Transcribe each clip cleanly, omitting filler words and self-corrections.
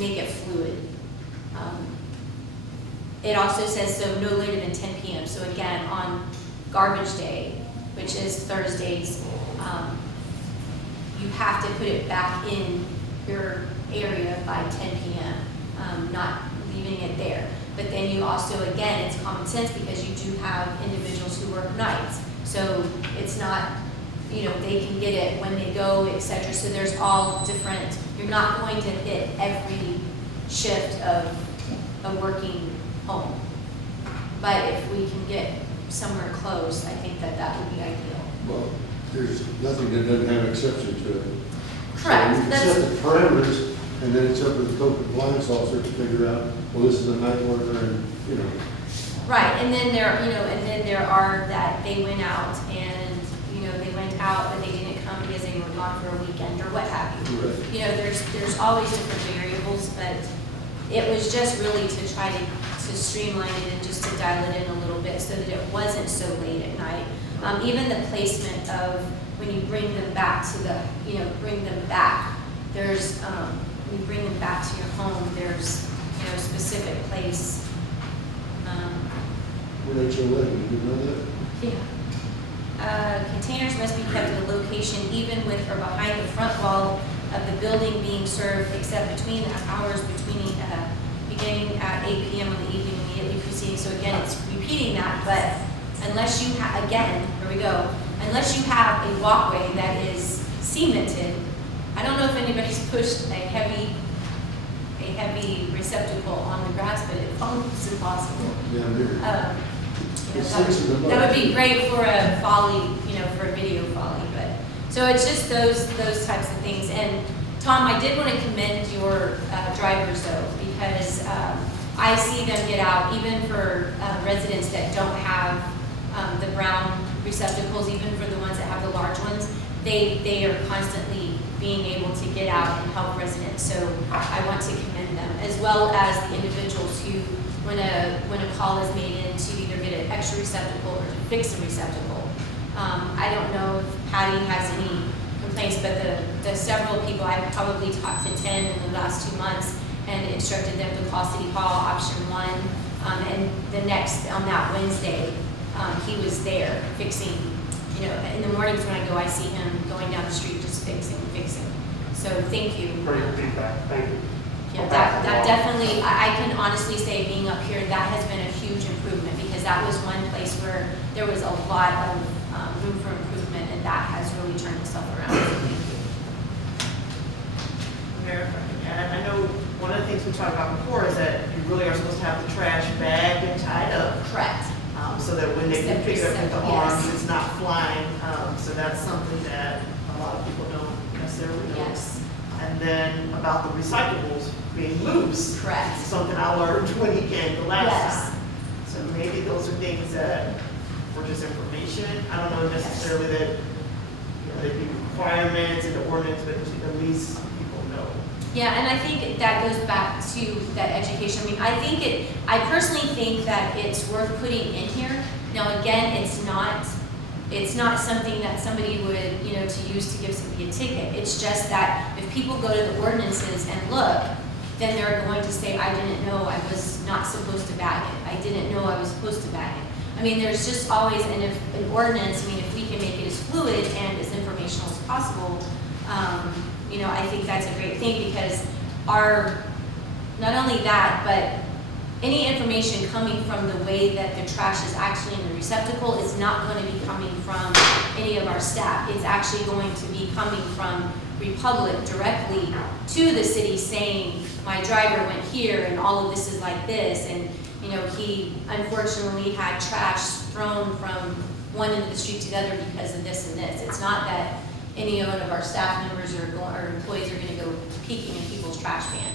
make it fluid. It also says so no later than 10 p.m. So again, on garbage day, which is Thursdays, you have to put it back in your area by 10 p.m., not leaving it there. But then you also, again, it's common sense because you do have individuals who work nights. So it's not, you know, they can get it when they go, etc. So there's all different, you're not going to hit every shift of a working home. But if we can get somewhere close, I think that that would be ideal. Well, there's nothing that doesn't have exception to it. Correct. So you can set the parameters, and then it's up to the code compliance officer to figure out, well, this is a night worker, and, you know. Right, and then there, you know, and then there are that they went out and, you know, they went out but they didn't come because they were gone for a weekend or what have you. Right. You know, there's always different variables, but it was just really to try to streamline it and just to dial it in a little bit so that it wasn't so late at night. Even the placement of when you bring them back to the, you know, bring them back, there's, when you bring them back to your home, there's, you know, a specific place. We're HOA, did you know that? Yeah. Containers must be kept at a location even with or behind the front wall of the building being served, except between the hours beginning at 8 p.m. on the evening immediately preceding. So again, it's repeating that, but unless you have, again, here we go, unless you have a walkway that is cemented, I don't know if anybody's pushed a heavy receptacle on the grass, but it's almost impossible. Yeah, maybe. You know, that would be great for a folly, you know, for a video folly, but, so it's just those types of things. And Tom, I did want to commend your drivers though, because I see them get out, even for residents that don't have the brown receptacles, even for the ones that have the large ones, they are constantly being able to get out and help residents. So I want to commend them, as well as the individuals who, when a call is made in to either get an extra receptacle or to fix a receptacle. I don't know if Patty has any complaints, but the several people, I've probably talked to 10 in the last 2 months and instructed them to call City Hall, option 1. And the next, on that Wednesday, he was there fixing, you know, in the mornings when I go, I see him going down the street just fixing. So thank you. Great feedback, thank you. Yeah, that definitely, I can honestly say, being up here, that has been a huge improvement, because that was one place where there was a lot of room for improvement, and that has really turned itself around. Mayor, if I can add, I know one of the things we talked about before is that you really are supposed to have the trash bagged and tied up. Correct. So that when they can pick it up with the Yes. arms, it's not flying. So that's something that a lot of people don't necessarily know. Yes. And then about the recyclables being loose. Correct. Something I learned when he came the last Yes. time. So maybe those are things that, for just information, I don't know necessarily that, you know, there'd be requirements in the ordinance, but at least people know. Yeah, and I think that goes back to that education. I mean, I personally think that it's worth putting in here. Now, again, it's not something that somebody would, you know, to use to give somebody a ticket. It's just that if people go to the ordinances and look, then they're going to say, I didn't know I was not supposed to bag it. I didn't know I was supposed to bag it. I mean, there's just always, and if an ordinance, I mean, if we can make it as fluid and as informational as possible, you know, I think that's a great thing, because not only that, but any information coming from the way that the trash is actually in the receptacle is not going to be coming from any of our staff. It's actually going to be coming from Republic directly to the city, saying, my driver went here and all of this is like this, and you know, he unfortunately had trash thrown from one end of the street to the other because of this and this. It's not that any one of our staff members or employees are going to go peeking in people's trash can.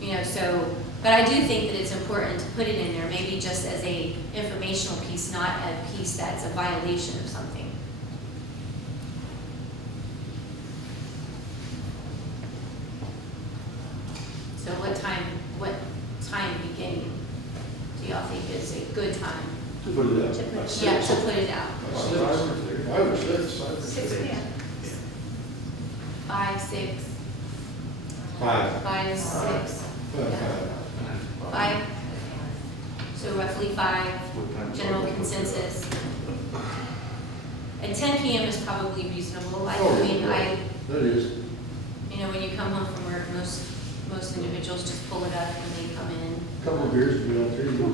You know, so, but I do think that it's important to put it in there, maybe just as a informational piece, not a piece that's a violation of something. So what time beginning do y'all think is a good time? To put it out. To put it out. 5 or 6. 6 p.m. 5, 6. 5. 5 to 6. 5? So roughly 5, general consensus. And 10 PM is probably reasonable. I mean, That is. you know, when you come home from work, most individuals just pull it up when they come in. Couple of beers to be out there. But-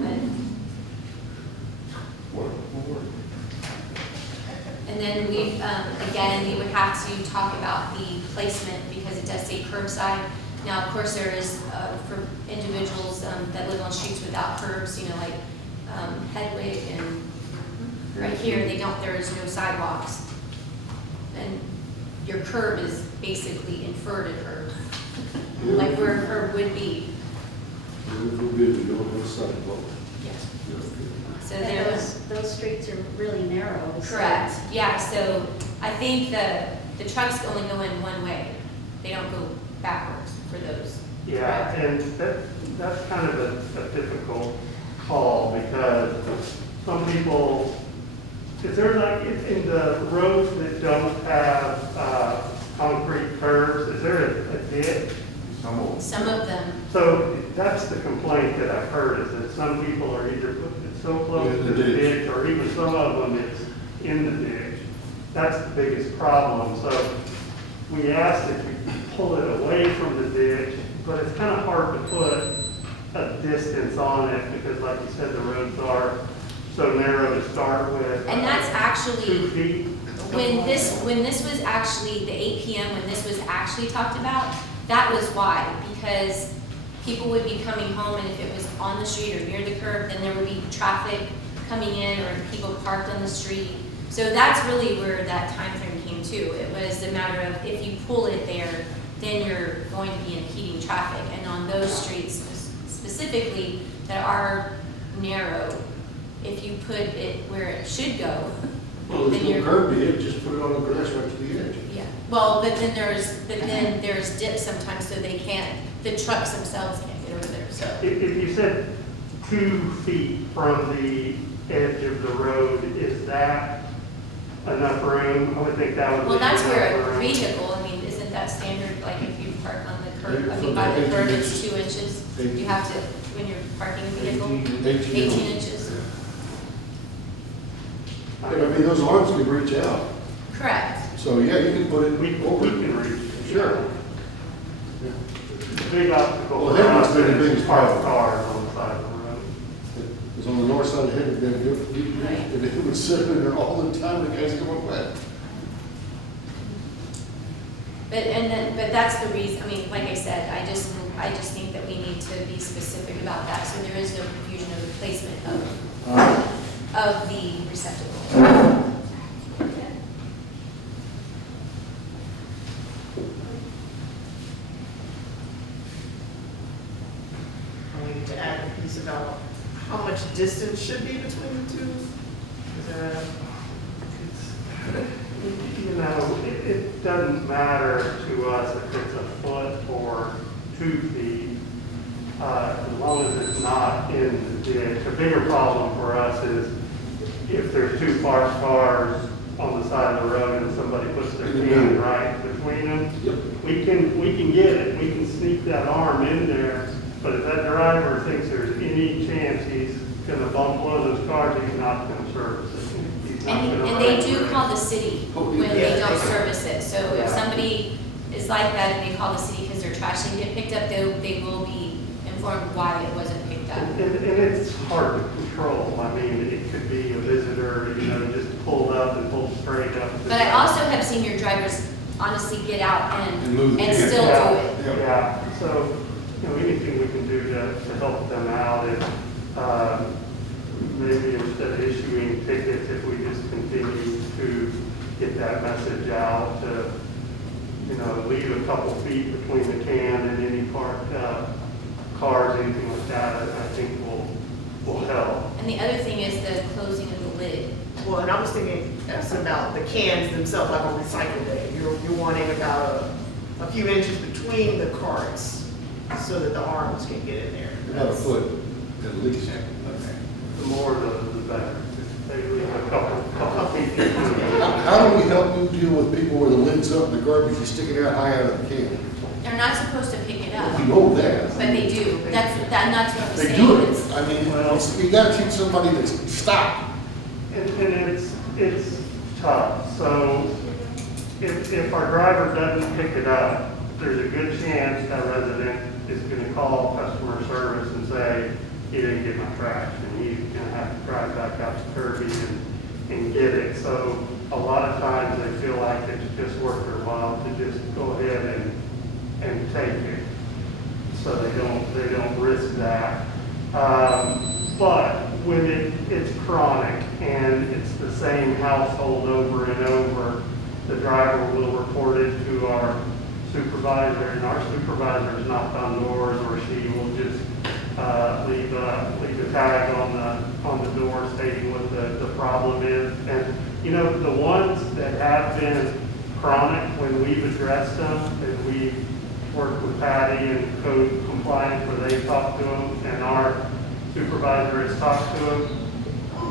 More. And then we, again, we would have to talk about the placement because it does say curbside. Now, of course, there is, for individuals that live on streets without curbs, you know, like Hedwig and right here, there is no sidewalks. And your curb is basically inverted curb, like where a curb would be. It would be, we don't have a sidewalk. So And there's. those streets are really narrow. so- Correct, yeah, so I think the trucks only go in one way. They don't go backwards for those. Yeah, and that's kind of a difficult call because some people, is there like, in the roads that don't have concrete curves, is there a ditch? Some of them, So that's the complaint that I've heard, is that some people are either putting it so close Yeah, to the the ditch. ditch, or even some of them it's in the ditch. That's the biggest problem. So we asked if we pull it away from the ditch, but it's kind of hard to put a distance on it because like you said, the roads are so narrow to start with. and that's 2 actually, feet. when this was actually, the 8 PM, when this was actually talked about, that was why, because people would be coming home and if it was on the street or near the curb, then there would be traffic coming in or people parked on the street. So that's really where that time frame came to. It was a matter of if you pull it there, then you're going to be impeding traffic. And on those streets specifically that are narrow, if you put it where it should go, Well, then there's no you're. curb to it, just put it on the grass right to the edge. Yeah, well, but then there's dips sometimes, so they can't, the trucks themselves can't get over there, so. If you said 2 feet from the edge of the road, is that enough room? I would think that would be. Well, that's enough where a room. vehicle, I mean, isn't that standard, like if you park on the curb, I Yeah, mean, by the 18 curb, it's inches. 2 inches. 18. You have to, when you're parking a vehicle, 18 18 inches. Yeah, I mean, those arms can reach out. Correct. So, yeah, you can put it We over. can reach. Sure. Yeah. The big obstacle Well, for that must us be the is biggest parked problem. cars on the side of the road. Because on the north side of the head, then Right. if it would sit in there all the time, the guys come up wet. But that's the reason, I mean, like I said, I just think that we need to be specific about that, so there is no confusion of the placement of the receptacle. And we need to add a piece about how much distance should be between the two. Is there You know, it doesn't matter to us if it's a foot or 2 feet, as long as it's not in the ditch. A bigger problem for us is if there's 2 parked cars on the side of the road and somebody puts their can right between them, Yep. we can get it, we can sneak that arm in there, but if that driver thinks there's any chance he's gonna bump one of those cars, he's not gonna service it. He's not gonna And they run do through it. call the city Oh, when they yeah. don't service it, so if Yeah. somebody is like that and they call the city because their trash didn't get picked up, they will be informed why it wasn't picked up. And it's hard to control. I mean, it could be a visitor, you know, just pulled up and pulled straight up. But I also have seen your drivers honestly get out And move and the can. still do it. Yeah, so, you know, anything we can do to help them out, if, maybe instead of issuing tickets, if we just continue to get that message out, to, you know, leave a couple feet between the can and any parked, cars, anything like that, I think will help. And the other thing is the closing of the lid. Well, and I was thinking about the cans themselves, like on recycle day. You're wanting about a few inches between the carts so that the arms can get in there. About a foot at least. Okay. The more the better. If they leave a couple feet between them. How do we help you deal with people where the lid's up and the garbage is sticking out high out of the can? They're not supposed to pick it up, We know that. but they do, that's what I'm They saying. do it. It's- I mean, you gotta teach somebody to stop. And it's tough, so if our driver doesn't pick it up, there's a good chance that resident is gonna call customer service and say, he didn't get my trash, and he's gonna have to drive back out to Kirby and get it. So a lot of times they feel like it's just worth their while to just go ahead and take it. So they don't risk that. But when it's chronic and it's the same household over and over, the driver will report it to our supervisor, and our supervisor is knocked on doors, or she will just leave a tag on the door stating what the problem is. And you know, the ones that have been chronic, when we've addressed them, and we worked with Patty and code compliance where they talked to them, and our supervisor has talked to them.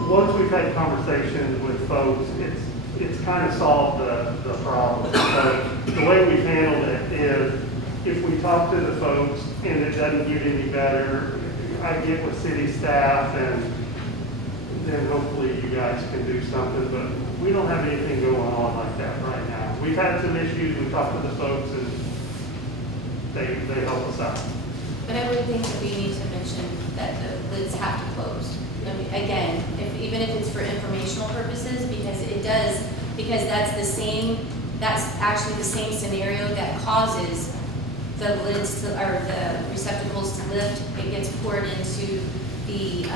Once we've had conversations with folks, it's kind of solved the problem. So the way we've handled it is, if we talk to the folks and it doesn't get any better, I get with city staff, and then hopefully you guys can do something, but we don't have anything going on like that right now. We've had some issues, we talked to the folks, and they help us out. But I would think that we need to mention that the lids have to close. I mean, again, even if it's for informational purposes, because that's actually the same scenario that causes the lids to, or the receptacles to lift. It gets poured into the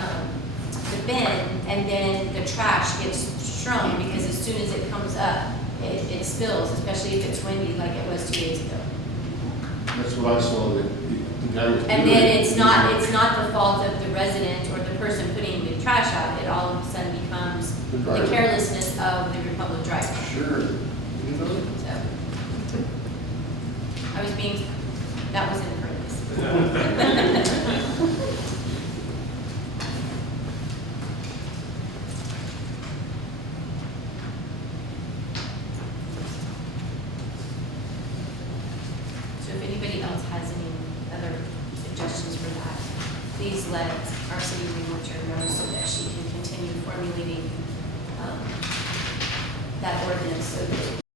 bin, and then the trash gets strung, because as soon as it comes up, it spills, especially if it's windy like it was 2 days ago. That's what I saw, the guy was doing. And then it's not the fault of the resident or the person putting the trash out. It all of a sudden becomes The the driver. carelessness of the Republic driver. Sure. You know? So, that was inappropriate. So if anybody else has any other suggestions for that, please let our city manager know so that she can continue formulating that ordinance so that